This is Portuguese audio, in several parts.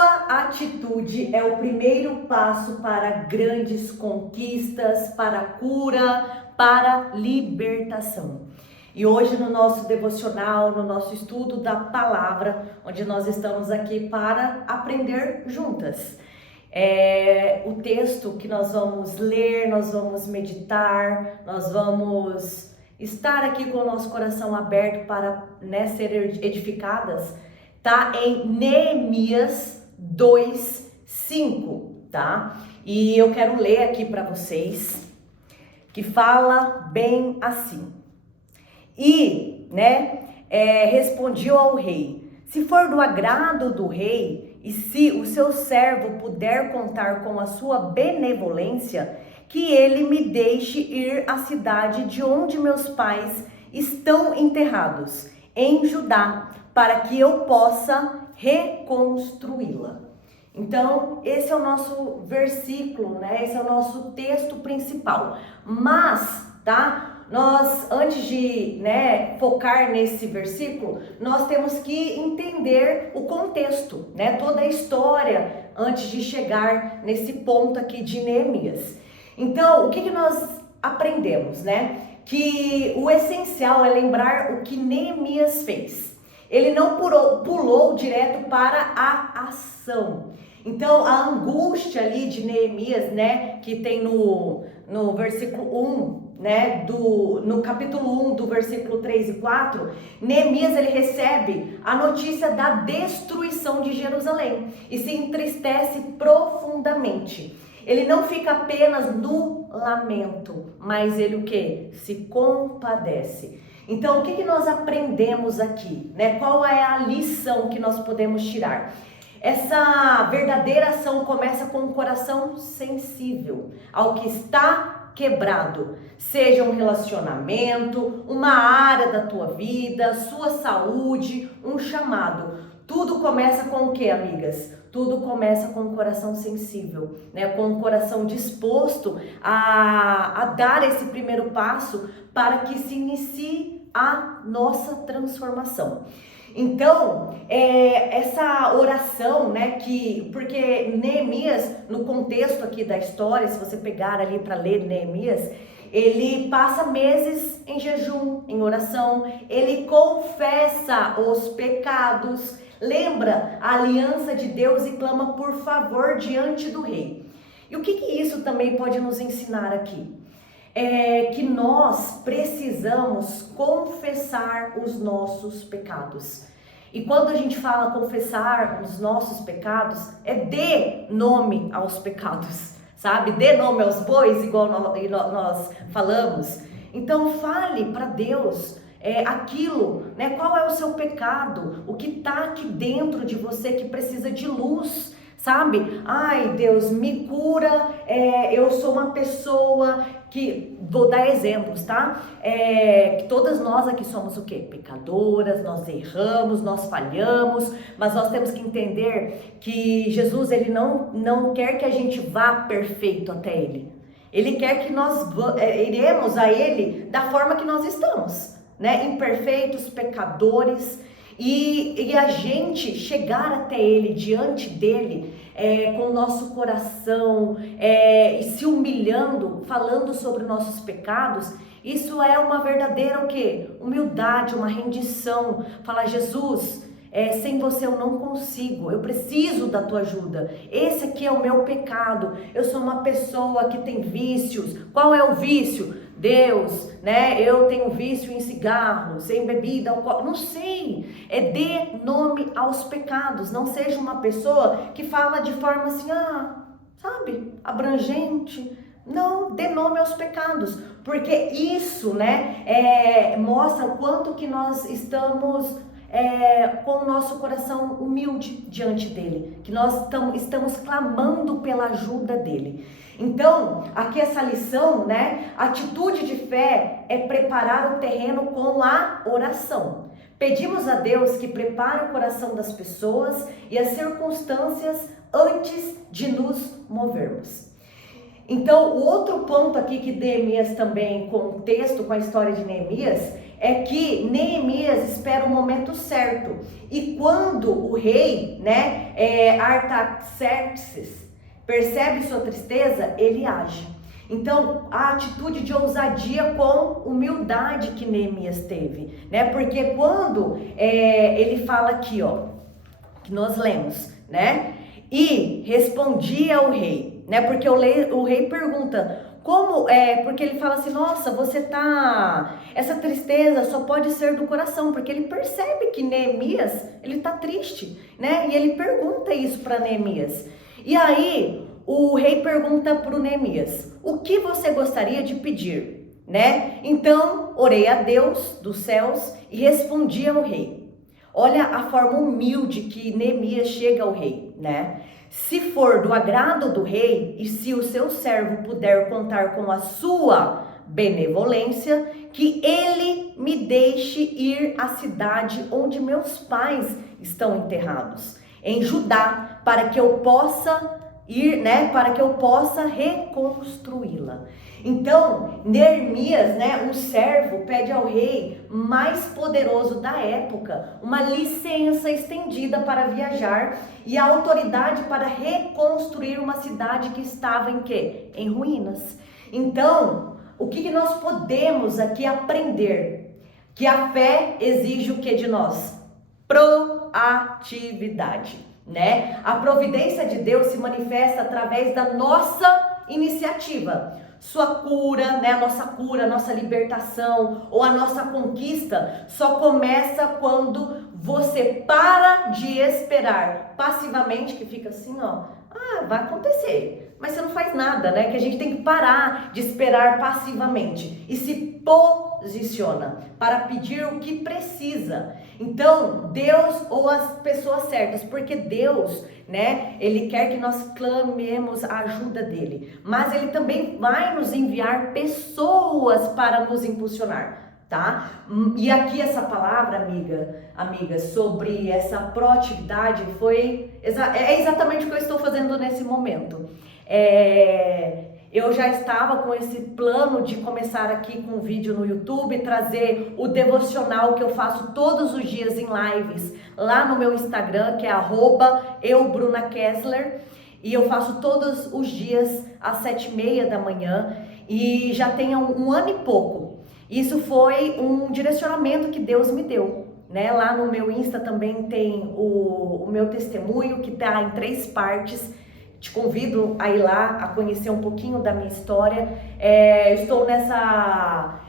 Sua atitude é o primeiro passo para grandes conquistas, para cura, para libertação. E hoje no nosso devocional, no nosso estudo da palavra, onde nós estamos aqui para aprender juntas. O texto que nós vamos ler, nós vamos meditar, nós vamos estar aqui com o nosso coração aberto para ser edificadas. Tá em Neemias 2:5, tá? E eu quero ler aqui para vocês, que fala bem assim. Respondi ao rei: se for do agrado do rei, e se o seu servo puder contar com a sua benevolência, que ele me deixe ir à cidade de onde meus pais estão enterrados, em Judá, para que eu possa reconstruí-la. Então, esse é o nosso versículo, né? Esse é o nosso texto principal. Mas, tá? Nós, antes de, focar nesse versículo, nós temos que entender o contexto, né? Toda a história antes de chegar nesse ponto aqui de Neemias. Então, o que nós aprendemos, né? Que o essencial é lembrar o que Neemias fez. Ele não pulou direto para a ação. Então, a angústia ali de Neemias, né, que tem no versículo 1, né, no capítulo 1, do versículo 3 e 4, Neemias, ele recebe a notícia da destruição de Jerusalém e se entristece profundamente. Ele não fica apenas no lamento, mas ele o quê? Se compadece. Então, o que nós aprendemos aqui, né? Qual é a lição que nós podemos tirar? Essa verdadeira ação começa com um coração sensível ao que está quebrado, seja um relacionamento, uma área da tua vida, sua saúde, um chamado. Tudo começa com o que, amigas? Tudo começa com um coração sensível, né? Com um coração disposto a dar esse primeiro passo para que se inicie a nossa transformação. Então, essa oração, né, porque Neemias, no contexto aqui da história, se você pegar ali para ler Neemias, ele passa meses em jejum, em oração, ele confessa os pecados, lembra a aliança de Deus e clama por favor diante do rei. E o que isso também pode nos ensinar aqui? Que nós precisamos confessar os nossos pecados. E quando a gente fala confessar os nossos pecados, dê nome aos pecados, sabe? Dê nome aos bois, igual nós falamos. Então fale para Deus aquilo, né? Qual é o seu pecado? O que está aqui dentro de você que precisa de luz? Sabe? Ai, Deus, me cura, eu sou uma pessoa que, vou dar exemplos, tá? Que todas nós aqui somos o quê? Pecadoras, nós erramos, nós falhamos, mas nós temos que entender que Jesus, ele não quer que a gente vá perfeito até Ele. Ele quer que nós iremos a Ele da forma que nós estamos, né? Imperfeitos, pecadores. E a gente chegar até Ele, diante dEle, com o nosso coração, e se humilhando, falando sobre nossos pecados, isso é uma verdadeira o quê? Humildade, uma rendição. Falar: Jesus, sem você eu não consigo, eu preciso da tua ajuda. Esse aqui é o meu pecado, eu sou uma pessoa que tem vícios. Qual é o vício? Deus, né? Eu tenho vício em cigarros, em bebida, não sei. Dê nome aos pecados. Não seja uma pessoa que fala de forma assim, sabe, abrangente. Não, dê nome aos pecados, porque isso, né, mostra o quanto que nós estamos com o nosso coração humilde diante dele, que nós estamos clamando pela ajuda dele. Então, aqui essa lição, né? Atitude de fé é preparar o terreno com a oração. Pedimos a Deus que prepare o coração das pessoas e as circunstâncias antes de nos movermos. Então, o outro ponto aqui que Neemias também, com o texto, com a história de Neemias, é que Neemias espera o momento certo. E quando o rei, né, Artaxerxes, percebe sua tristeza, ele age. Então, a atitude de ousadia com humildade que Neemias teve, né? Porque quando ele fala aqui, ó, que nós lemos, né? E respondia ao rei, né? Porque o rei pergunta, como porque ele fala assim, nossa, essa tristeza só pode ser do coração, porque ele percebe que Neemias, ele tá triste, né? E ele pergunta isso para Neemias. E aí, o rei pergunta para o Neemias, o que você gostaria de pedir, né? Então, orei a Deus dos céus e respondi ao rei. Olha a forma humilde que Neemias chega ao rei, né? Se for do agrado do rei e se o seu servo puder contar com a sua benevolência, que ele me deixe ir à cidade onde meus pais estão enterrados, em Judá, para que eu possa ir, né, para que eu possa reconstruí-la. Então, Neemias, né, um servo, pede ao rei mais poderoso da época uma licença estendida para viajar e a autoridade para reconstruir uma cidade que estava em quê? Em ruínas. Então, o que nós podemos aqui aprender? Que a fé exige o que de nós? Proatividade. Né? A providência de Deus se manifesta através da nossa iniciativa. Sua cura, né? A nossa libertação ou a nossa conquista só começa quando você para de esperar passivamente, que fica assim, ó, vai acontecer, mas você não faz nada, né? Que a gente tem que parar de esperar passivamente e se posiciona para pedir o que precisa. Então, Deus ou as pessoas certas, porque Deus, né, Ele quer que nós clamemos a ajuda dEle, mas Ele também vai nos enviar pessoas para nos impulsionar, tá? E aqui essa palavra, amiga, sobre essa proatividade é exatamente o que eu estou fazendo nesse momento. Eu já estava com esse plano de começar aqui com um vídeo no YouTube, trazer o devocional que eu faço todos os dias em lives, lá no meu Instagram, que é @eubrunakessler, e eu faço todos os dias às 7h30 da manhã, e já tem um ano e pouco. Isso foi um direcionamento que Deus me deu, né? Lá no meu Insta também tem o meu testemunho, que está em 3 partes. Te convido a ir lá, a conhecer um pouquinho da minha história. Eu estou nessa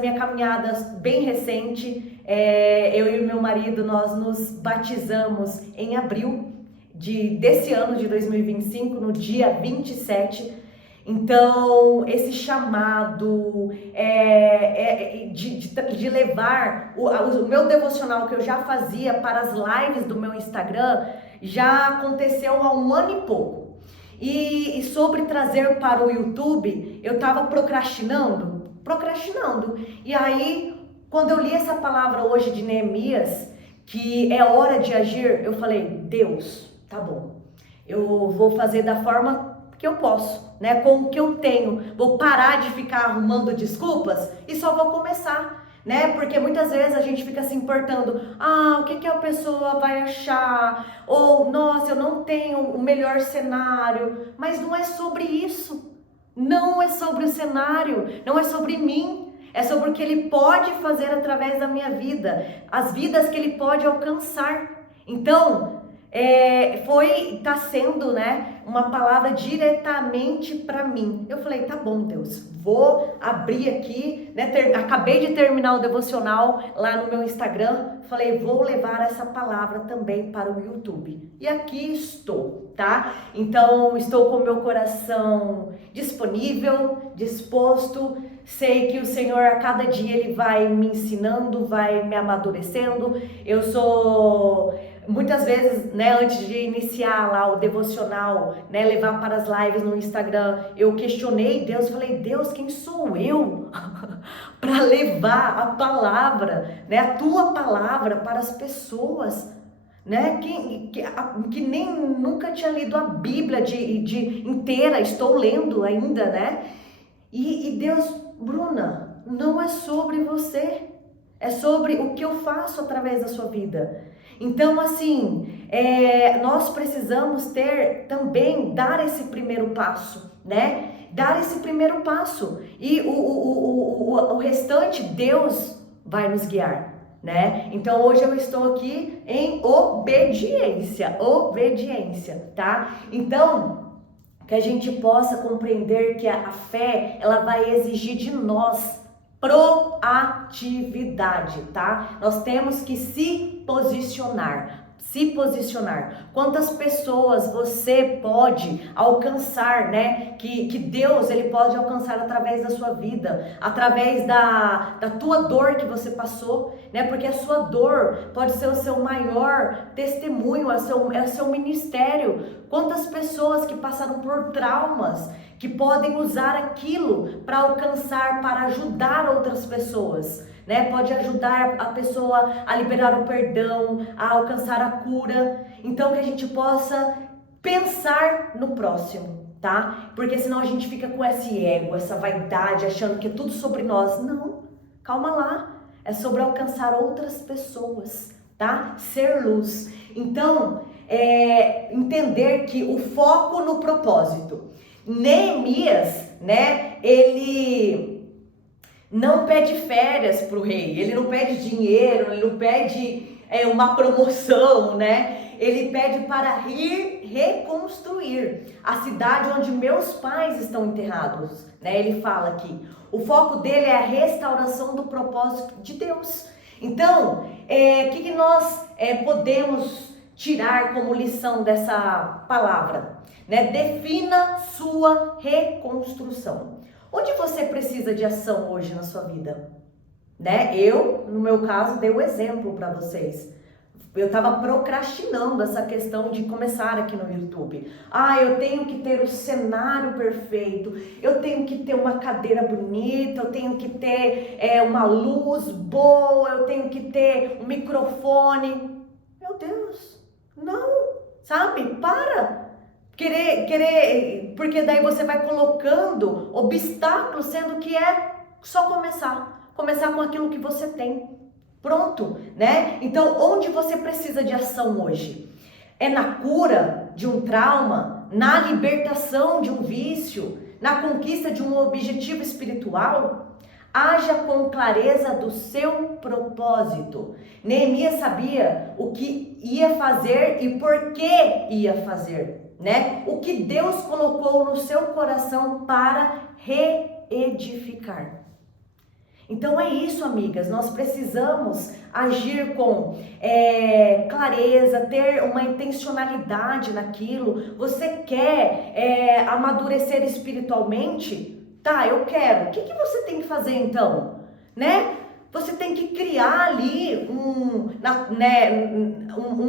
minha caminhada bem recente. Eu e o meu marido, nós nos batizamos em abril desse ano de 2025, no dia 27. Então, esse chamado de levar o meu devocional que eu já fazia para as lives do meu Instagram, já aconteceu há um ano e pouco. E sobre trazer para o YouTube, eu estava procrastinando. E aí, quando eu li essa palavra hoje de Neemias, que é hora de agir, eu falei, Deus, tá bom, eu vou fazer da forma que eu posso, né? Com o que eu tenho. Vou parar de ficar arrumando desculpas e só vou começar, né? Porque muitas vezes a gente fica se importando, o que a pessoa vai achar? Ou, nossa, eu não tenho o melhor cenário. Mas não é sobre isso. Não é sobre o cenário, não é sobre mim. É sobre o que Ele pode fazer através da minha vida, as vidas que Ele pode alcançar. Então, tá sendo, né, uma palavra diretamente para mim. Eu falei, tá bom, Deus, vou abrir aqui, né, acabei de terminar o devocional lá no meu Instagram, falei, vou levar essa palavra também para o YouTube. E aqui estou, tá? Então, estou com o meu coração disponível, disposto. Sei que o Senhor a cada dia Ele vai me ensinando, vai me amadurecendo. Eu sou... Muitas vezes, né, antes de iniciar lá o devocional, né, levar para as lives no Instagram, eu questionei Deus, falei, Deus, quem sou eu para levar a palavra, né, a tua palavra para as pessoas, né, que nem nunca tinha lido a Bíblia de inteira, estou lendo ainda, né, e Deus, Bruna, não é sobre você. é sobre o que eu faço através da sua vida. Então, assim, nós precisamos dar esse primeiro passo, né? Dar esse primeiro passo. E o restante, Deus vai nos guiar, né? Então, hoje eu estou aqui em obediência, tá? Então, que a gente possa compreender que a fé, ela vai exigir de nós proatividade, tá? Nós temos que se posicionar. Quantas pessoas você pode alcançar, né? Que Deus, ele pode alcançar através da sua vida, através da tua dor que você passou, né? Porque a sua dor pode ser o seu maior testemunho, é o seu ministério. Quantas pessoas que passaram por traumas, que podem usar aquilo para alcançar, para ajudar outras pessoas, né? Pode ajudar a pessoa a liberar o perdão, a alcançar a cura. Então, que a gente possa pensar no próximo, tá? Porque senão a gente fica com esse ego, essa vaidade, achando que é tudo sobre nós. Não, calma lá. É sobre alcançar outras pessoas, tá? Ser luz. Então, entender que o foco no propósito. Neemias, né? Ele não pede férias para o rei, ele não pede dinheiro, ele não pede uma promoção, né? Ele pede para ir reconstruir a cidade onde meus pais estão enterrados, né? Ele fala aqui, o foco dele é a restauração do propósito de Deus. Então, o que nós podemos tirar como lição dessa palavra? Né? Defina sua reconstrução. Onde você precisa de ação hoje na sua vida? Né? Eu, no meu caso, dei o exemplo para vocês. Eu estava procrastinando essa questão de começar aqui no YouTube. Eu tenho que ter o cenário perfeito, eu tenho que ter uma cadeira bonita, eu tenho que ter uma luz boa, eu tenho que ter um microfone. Meu Deus, não, sabe? Para! Querer, porque daí você vai colocando obstáculos, sendo que é só começar com aquilo que você tem, pronto, né? Então, onde você precisa de ação hoje? É na cura de um trauma, na libertação de um vício, na conquista de um objetivo espiritual? Haja com clareza do seu propósito. Neemias sabia o que ia fazer e por que ia fazer, né? O que Deus colocou no seu coração para reedificar. Então é isso, amigas, nós precisamos agir com clareza, ter uma intencionalidade naquilo. Você quer amadurecer espiritualmente? Tá, eu quero. O que você tem que fazer então? Né? Você tem que criar ali um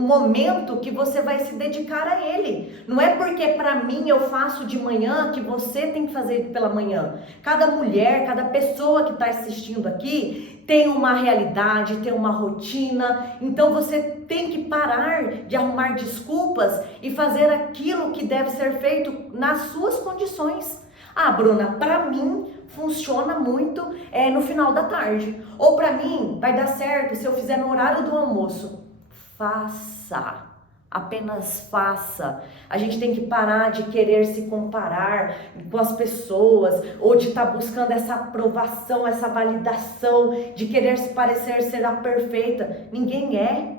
momento que você vai se dedicar a ele. Não é porque para mim eu faço de manhã que você tem que fazer pela manhã. Cada mulher, cada pessoa que está assistindo aqui tem uma realidade, tem uma rotina. Então você tem que parar de arrumar desculpas e fazer aquilo que deve ser feito nas suas condições. Bruna, para mim funciona muito no final da tarde. Ou para mim vai dar certo se eu fizer no horário do almoço. Faça. Apenas faça. A gente tem que parar de querer se comparar com as pessoas ou de estar buscando essa aprovação, essa validação, de querer se parecer ser a perfeita. Ninguém é.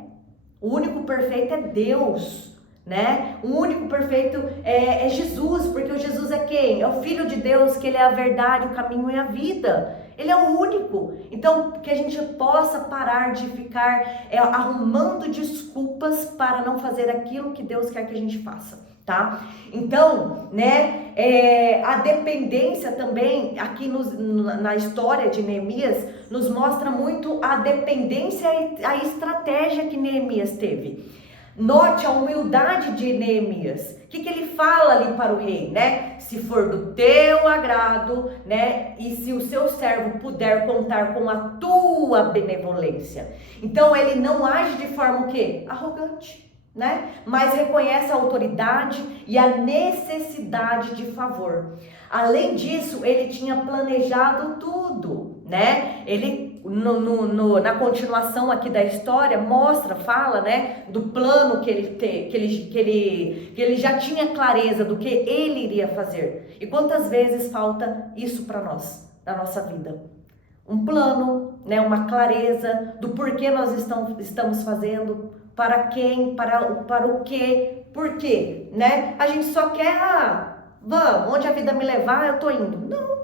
O único perfeito é Deus. Né? O único perfeito é Jesus, porque o Jesus é quem? É o Filho de Deus, que ele é a verdade, o caminho e a vida. Ele é o único. Então, que a gente possa parar de ficar arrumando desculpas para não fazer aquilo que Deus quer que a gente faça, tá? Então, né, a dependência também, aqui na história de Neemias, nos mostra muito a dependência e a estratégia que Neemias teve. Note a humildade de Neemias. O que ele fala ali para o rei, né? Se for do teu agrado, né? E se o seu servo puder contar com a tua benevolência. Então ele não age de forma o quê? Arrogante, né? Mas reconhece a autoridade e a necessidade de favor. Além disso, ele tinha planejado tudo, né? Ele na continuação aqui da história, mostra, fala, né, do plano que ele já tinha clareza do que ele iria fazer. E quantas vezes falta isso para nós, na nossa vida? Um plano, né, uma clareza do porquê nós estamos fazendo, para quem, para o quê, por quê, né? A gente só quer, vamos, onde a vida me levar, eu tô indo. Não.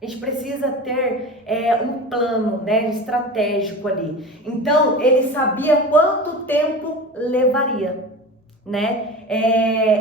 A gente precisa ter um plano, né, estratégico ali. Então, ele sabia quanto tempo levaria, né?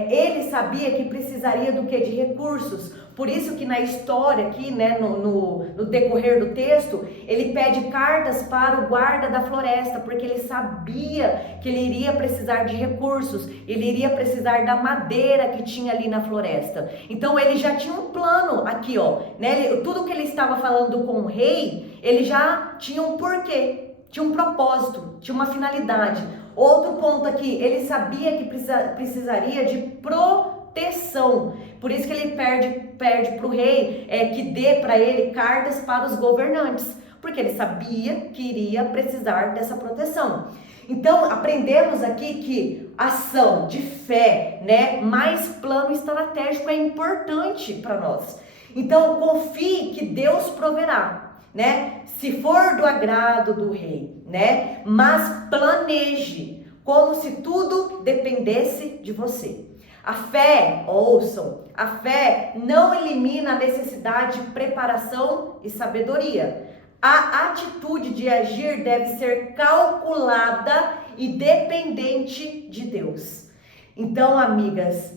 Ele sabia que precisaria do quê? De recursos. Por isso que na história aqui, né, no decorrer do texto, ele pede cartas para o guarda da floresta, porque ele sabia que ele iria precisar de recursos, ele iria precisar da madeira que tinha ali na floresta. Então ele já tinha um plano aqui, ó, né? Tudo que ele estava falando com o rei, ele já tinha um porquê, tinha um propósito, tinha uma finalidade. Outro ponto aqui, ele sabia que precisaria de proteção. Por isso que ele pede para o rei que dê para ele cartas para os governantes, porque ele sabia que iria precisar dessa proteção. Então, aprendemos aqui que ação de fé, né, mais plano estratégico é importante para nós. Então, confie que Deus proverá, né? Se for do agrado do rei, né? Mas planeje como se tudo dependesse de você. A fé, ouçam, a fé não elimina a necessidade de preparação e sabedoria. A atitude de agir deve ser calculada e dependente de Deus. Então, amigas,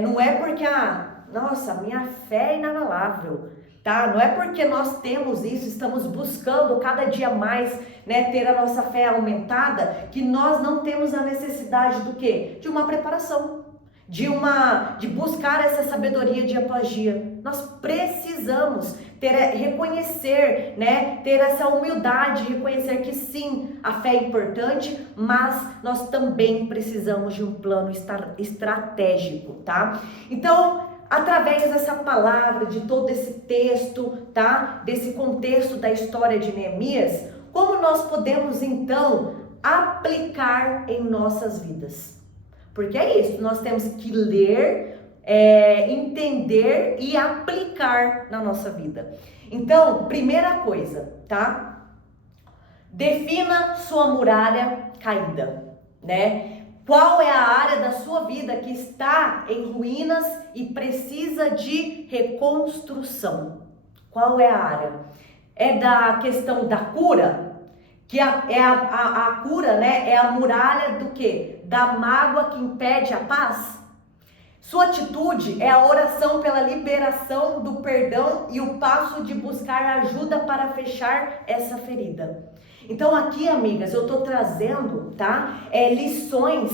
não é porque nossa, minha fé é inabalável, tá? Não é porque nós temos isso, estamos buscando cada dia mais, né, ter a nossa fé aumentada, que nós não temos a necessidade do quê? De uma preparação. De buscar essa sabedoria dia após dia. Nós precisamos reconhecer, né, ter essa humildade, reconhecer que sim, a fé é importante, mas nós também precisamos de um plano estratégico, tá? Então, através dessa palavra, de todo esse texto, tá? Desse contexto da história de Neemias, como nós podemos então aplicar em nossas vidas? Porque é isso, nós temos que ler, entender e aplicar na nossa vida. Então, primeira coisa, tá? Defina sua muralha caída, né? Qual é a área da sua vida que está em ruínas e precisa de reconstrução? Qual é a área? É da questão da cura? Que a cura, né, é a muralha do quê? Da mágoa que impede a paz? Sua atitude é a oração pela liberação do perdão e o passo de buscar ajuda para fechar essa ferida. Então aqui, amigas, eu tô trazendo, tá, lições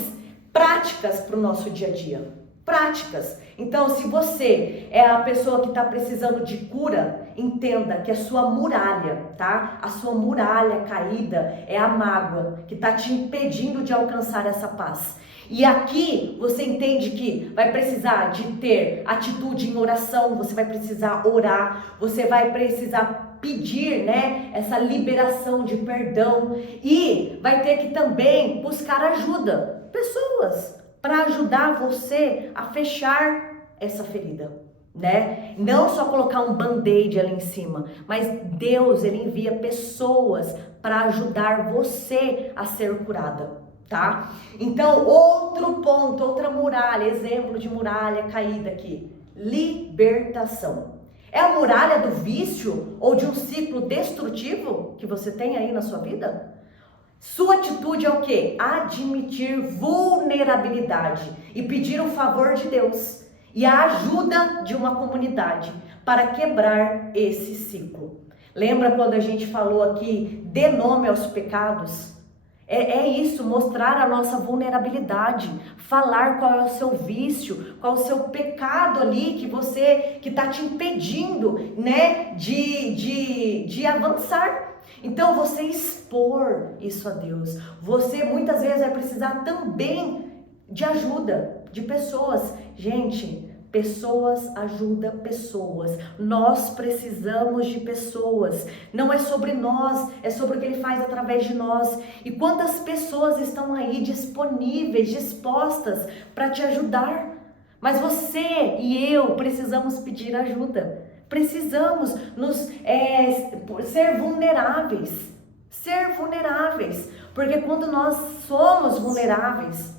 práticas para o nosso dia a dia. Práticas. Então, se você é a pessoa que está precisando de cura, entenda que a sua muralha, tá? A sua muralha caída é a mágoa que está te impedindo de alcançar essa paz. E aqui você entende que vai precisar de ter atitude em oração, você vai precisar orar, você vai precisar pedir, né, essa liberação de perdão e vai ter que também buscar ajuda, pessoas para ajudar você a fechar essa ferida, né? Não só colocar um band-aid ali em cima, mas Deus, ele envia pessoas para ajudar você a ser curada, tá? Então, outro ponto, outra muralha, exemplo de muralha caída aqui, libertação. É a muralha do vício ou de um ciclo destrutivo que você tem aí na sua vida? Sua atitude é o quê? Admitir vulnerabilidade e pedir o favor de Deus e a ajuda de uma comunidade para quebrar esse ciclo. Lembra quando a gente falou aqui, dê nome aos pecados? É isso, mostrar a nossa vulnerabilidade, falar qual é o seu vício, qual é o seu pecado ali que está te impedindo, né, de avançar. Então você expor isso a Deus, você muitas vezes vai precisar também de ajuda, de pessoas. Gente, Pessoas ajudam pessoas. Nós precisamos de pessoas. Não é sobre nós, é sobre o que Ele faz através de nós. E quantas pessoas estão aí disponíveis, dispostas para te ajudar? Mas você e eu precisamos pedir ajuda. Precisamos ser vulneráveis. Ser vulneráveis. Porque quando nós somos vulneráveis,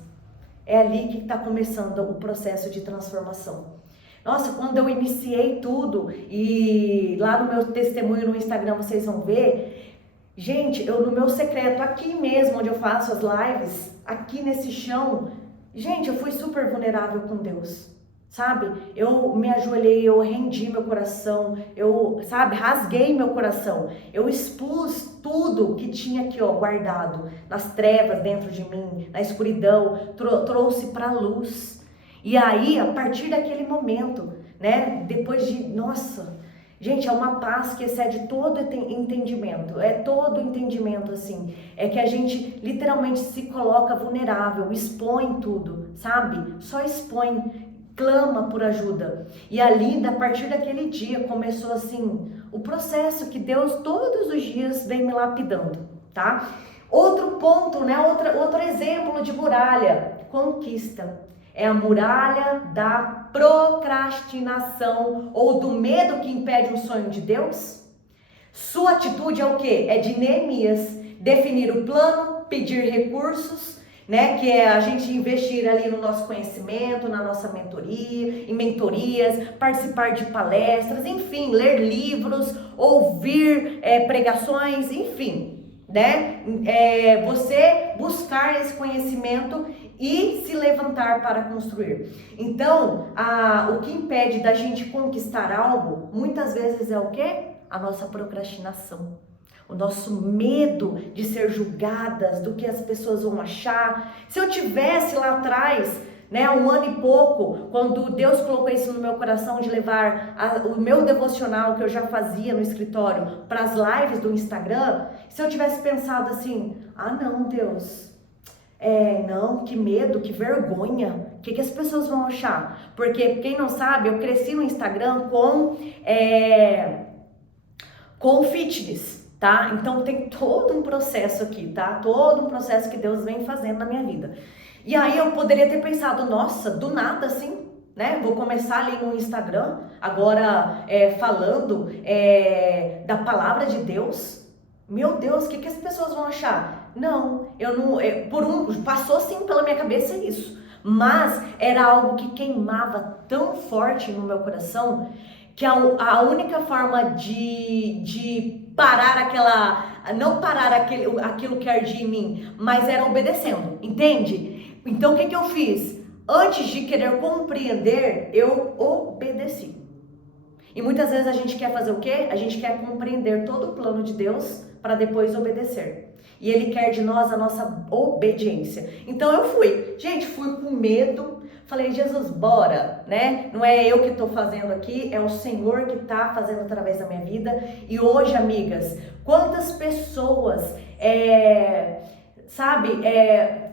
é ali que está começando o processo de transformação. Nossa, quando eu iniciei tudo, e lá no meu testemunho no Instagram vocês vão ver, gente, eu no meu secreto, aqui mesmo onde eu faço as lives, aqui nesse chão, gente, eu fui super vulnerável com Deus, sabe? Eu me ajoelhei, eu rendi meu coração, eu, sabe, rasguei meu coração, eu expus tudo que tinha aqui, ó, guardado, nas trevas dentro de mim, na escuridão, trouxe para a luz. E aí, a partir daquele momento, né, depois de, nossa, gente, é uma paz que excede todo entendimento, é todo entendimento, assim, é que a gente literalmente se coloca vulnerável, expõe tudo, sabe? Só expõe, clama por ajuda. E ali, a partir daquele dia, começou assim, o processo que Deus todos os dias vem me lapidando, tá? Outro ponto, né? Outro exemplo de muralha, conquista. É a muralha da procrastinação ou do medo que impede um sonho de Deus. Sua atitude é o quê? É de Neemias, definir o plano, pedir recursos, né, que é a gente investir ali no nosso conhecimento, na nossa mentoria, em mentorias, participar de palestras, enfim, ler livros, ouvir pregações, enfim, né, você buscar esse conhecimento e se levantar para construir. Então, o que impede da gente conquistar algo, muitas vezes é o quê? A nossa procrastinação. O nosso medo de ser julgadas, do que as pessoas vão achar. Se eu tivesse lá atrás, né, 1 ano e pouco, quando Deus colocou isso no meu coração de levar o meu devocional que eu já fazia no escritório para as lives do Instagram, se eu tivesse pensado assim, não, Deus, não, que medo, que vergonha, o que as pessoas vão achar? Porque quem não sabe, eu cresci no Instagram com fitness. Tá? Então tem todo um processo aqui, tá? Todo um processo que Deus vem fazendo na minha vida. E aí eu poderia ter pensado, nossa, do nada assim, né? Vou começar ali no Instagram, agora falando da palavra de Deus. Meu Deus, o que as pessoas vão achar? Não, eu não, passou sim pela minha cabeça isso. Mas era algo que queimava tão forte no meu coração que a única forma de parar não parar aquilo que ardia em mim, mas era obedecendo, entende? Então o que eu fiz? Antes de querer compreender, eu obedeci. E muitas vezes a gente quer fazer o quê? A gente quer compreender todo o plano de Deus para depois obedecer. E Ele quer de nós a nossa obediência. Então eu fui. Gente, fui com medo. Falei, Jesus, bora, né? Não é eu que estou fazendo aqui, é o Senhor que está fazendo através da minha vida. E hoje, amigas, quantas pessoas,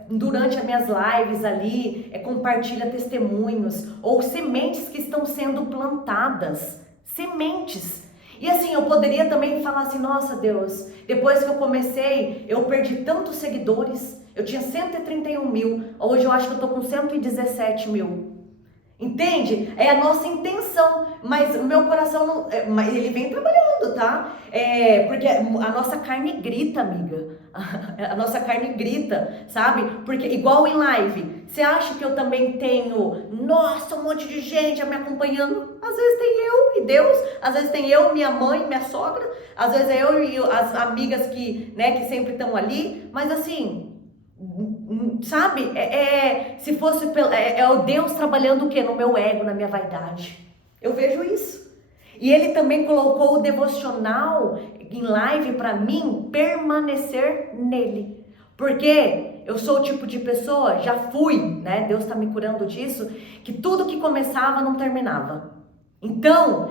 durante as minhas lives ali, compartilha testemunhos ou sementes que estão sendo plantadas. Sementes. E assim, eu poderia também falar assim, nossa Deus, depois que eu comecei, eu perdi tantos seguidores, eu tinha 131 mil, hoje eu acho que eu tô com 117 mil. Entende? É a nossa intenção, mas o meu coração não, mas ele vem trabalhando, tá? Porque a nossa carne grita, amiga. A nossa carne grita, sabe? Porque igual em live, você acha que eu também tenho, nossa, um monte de gente me acompanhando? Às vezes tem eu e Deus, às vezes tem eu, minha mãe, minha sogra, às vezes é eu e as amigas que sempre estão ali, mas assim, sabe, se fosse o Deus trabalhando o quê? No meu ego, na minha vaidade. Eu vejo isso. E Ele também colocou o devocional em live para mim permanecer nele. Porque eu sou o tipo de pessoa, já fui, né? Deus está me curando disso, que tudo que começava não terminava. Então,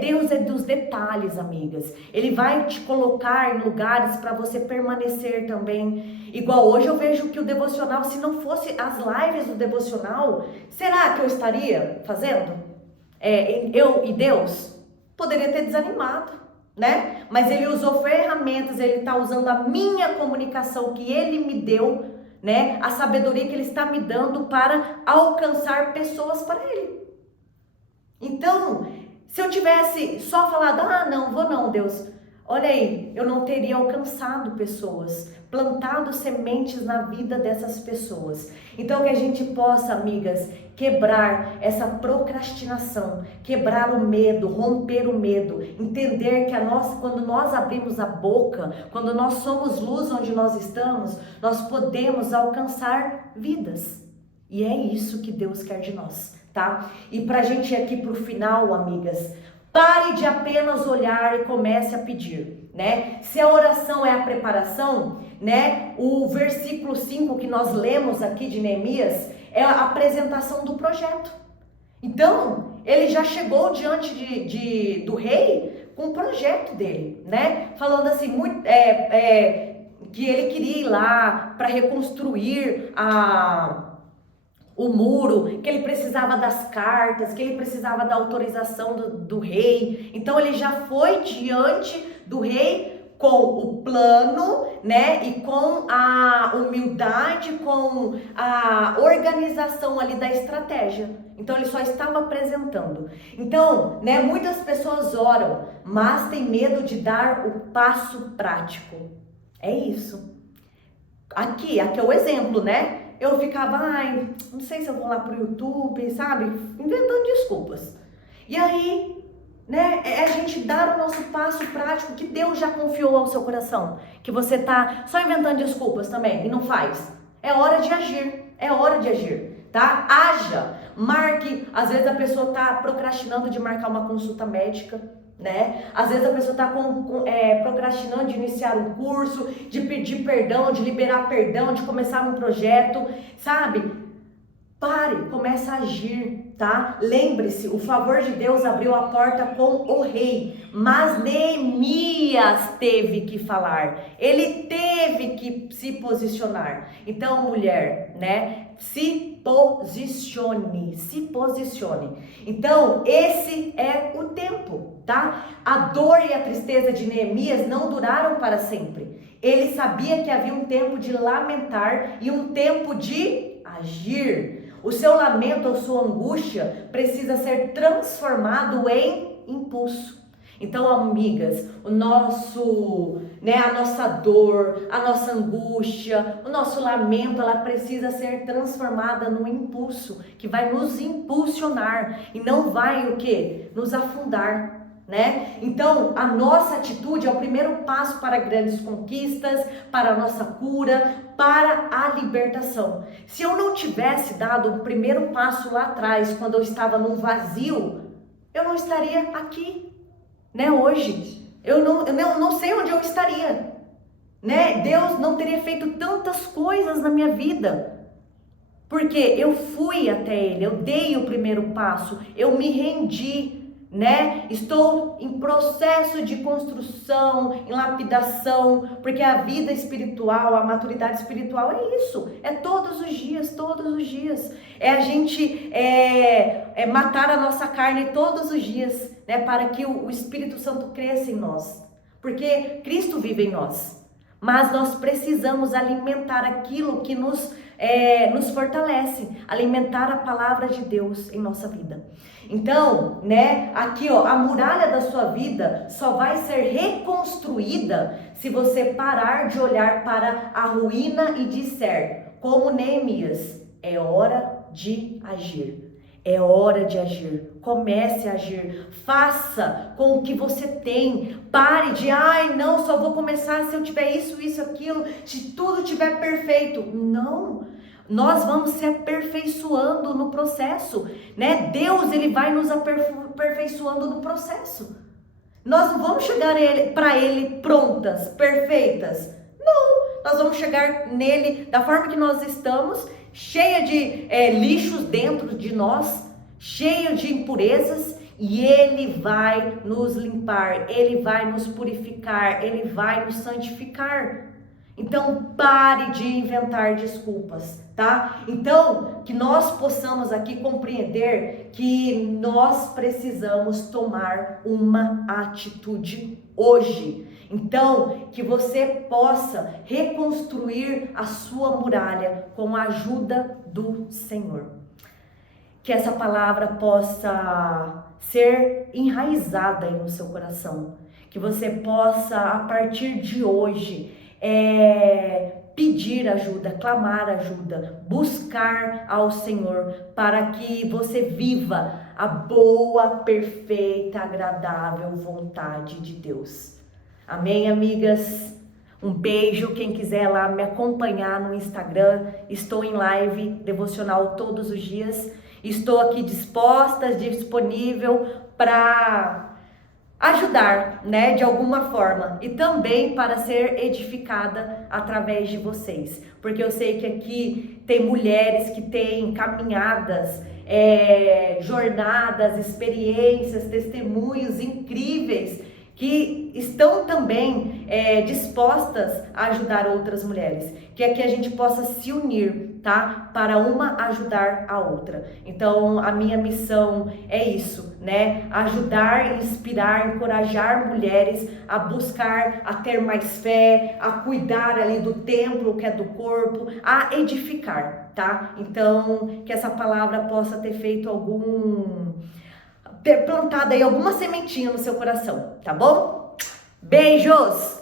Deus é dos detalhes, amigas. Ele vai te colocar em lugares para você permanecer também. Igual hoje eu vejo que o devocional, se não fosse as lives do devocional, será que eu estaria fazendo? Eu e Deus? Poderia ter desanimado, né? Mas ele usou ferramentas, ele está usando a minha comunicação que ele me deu, né? A sabedoria que ele está me dando para alcançar pessoas para ele. Então, se eu tivesse só falado, não, vou não, Deus, olha aí, eu não teria alcançado pessoas, plantado sementes na vida dessas pessoas. Então, que a gente possa, amigas, quebrar essa procrastinação, quebrar o medo, romper o medo, entender que quando nós abrimos a boca, quando nós somos luz onde nós estamos, nós podemos alcançar vidas. E é isso que Deus quer de nós. Tá? E pra gente ir aqui pro final, amigas, pare de apenas olhar e comece a pedir, né? Se a oração é a preparação, né? O versículo 5 que nós lemos aqui de Neemias é a apresentação do projeto. Então, ele já chegou diante do rei com o projeto dele, né? Falando assim, que ele queria ir lá para reconstruir o muro, que ele precisava das cartas, que ele precisava da autorização do rei. Então ele já foi diante do rei com o plano, né? E com a humildade, com a organização ali da estratégia. Então ele só estava apresentando. Então, né, muitas pessoas oram, mas têm medo de dar o passo prático. É isso. Aqui é o exemplo, né? Eu ficava, não sei se eu vou lá pro YouTube, sabe? Inventando desculpas. E aí, né, a gente dar o nosso passo prático que Deus já confiou ao seu coração. Que você tá só inventando desculpas também e não faz. É hora de agir, tá? Haja, marque. Às vezes a pessoa tá procrastinando de marcar uma consulta médica, né? Às vezes a pessoa está procrastinando de iniciar um curso, de pedir perdão, de liberar perdão, de começar um projeto, sabe? Pare, comece a agir, tá? Lembre-se, o favor de Deus abriu a porta com o rei, mas Neemias teve que falar, ele teve que se posicionar. Então, mulher, né? Se posicione. Então, esse é o tempo, tá? A dor e a tristeza de Neemias não duraram para sempre. Ele sabia que havia um tempo de lamentar e um tempo de agir. O seu lamento ou sua angústia precisa ser transformado em impulso. Então, amigas, a nossa dor, a nossa angústia, o nosso lamento, ela precisa ser transformada no impulso, que vai nos impulsionar e não vai o quê? Nos afundar, né? Então, a nossa atitude é o primeiro passo para grandes conquistas, para a nossa cura, para a libertação. Se eu não tivesse dado o primeiro passo lá atrás, quando eu estava num vazio, eu não estaria aqui. Né, hoje, eu não sei onde eu estaria, né? Deus não teria feito tantas coisas na minha vida, porque eu fui até Ele, eu dei o primeiro passo, eu me rendi, né? Estou em processo de construção, em lapidação, porque a vida espiritual, a maturidade espiritual é isso, é todos os dias, é a gente matar a nossa carne todos os dias, né? Para que o Espírito Santo cresça em nós, porque Cristo vive em nós, mas nós precisamos alimentar aquilo que nos fortalece, alimentar a palavra de Deus em nossa vida. Então, né, aqui a muralha da sua vida só vai ser reconstruída se você parar de olhar para a ruína e disser, como Neemias, é hora de agir. É hora de agir, comece a agir, faça com o que você tem, pare de, não, só vou começar se eu tiver isso, aquilo, se tudo estiver perfeito. Não, nós vamos se aperfeiçoando no processo, né? Deus, ele vai nos aperfeiçoando no processo. Nós não vamos chegar para ele prontas, perfeitas. Não, nós vamos chegar nele da forma que nós estamos, cheia de lixos dentro de nós, cheio de impurezas, e Ele vai nos limpar, Ele vai nos purificar, Ele vai nos santificar. Então pare de inventar desculpas, tá? Então que nós possamos aqui compreender que nós precisamos tomar uma atitude hoje. Então que você possa reconstruir a sua muralha com a ajuda do Senhor. Que essa palavra possa ser enraizada aí no seu coração. Que você possa, a partir de hoje, pedir ajuda, clamar ajuda, buscar ao Senhor, para que você viva a boa, perfeita, agradável vontade de Deus. Amém, amigas? Um beijo. Quem quiser lá me acompanhar no Instagram, estou em live devocional todos os dias. Estou aqui disponível para ajudar, né, de alguma forma, e também para ser edificada através de vocês, porque eu sei que aqui tem mulheres que têm caminhadas, jornadas, experiências, testemunhos incríveis, que estão também dispostas a ajudar outras mulheres, que aqui a gente possa se unir, tá? Para uma ajudar a outra. Então a minha missão é isso, né? Ajudar, inspirar, encorajar mulheres a buscar, a ter mais fé, a cuidar ali do templo que é do corpo, a edificar, tá? Então que essa palavra possa ter feito ter plantado aí alguma sementinha no seu coração, tá bom? Beijos!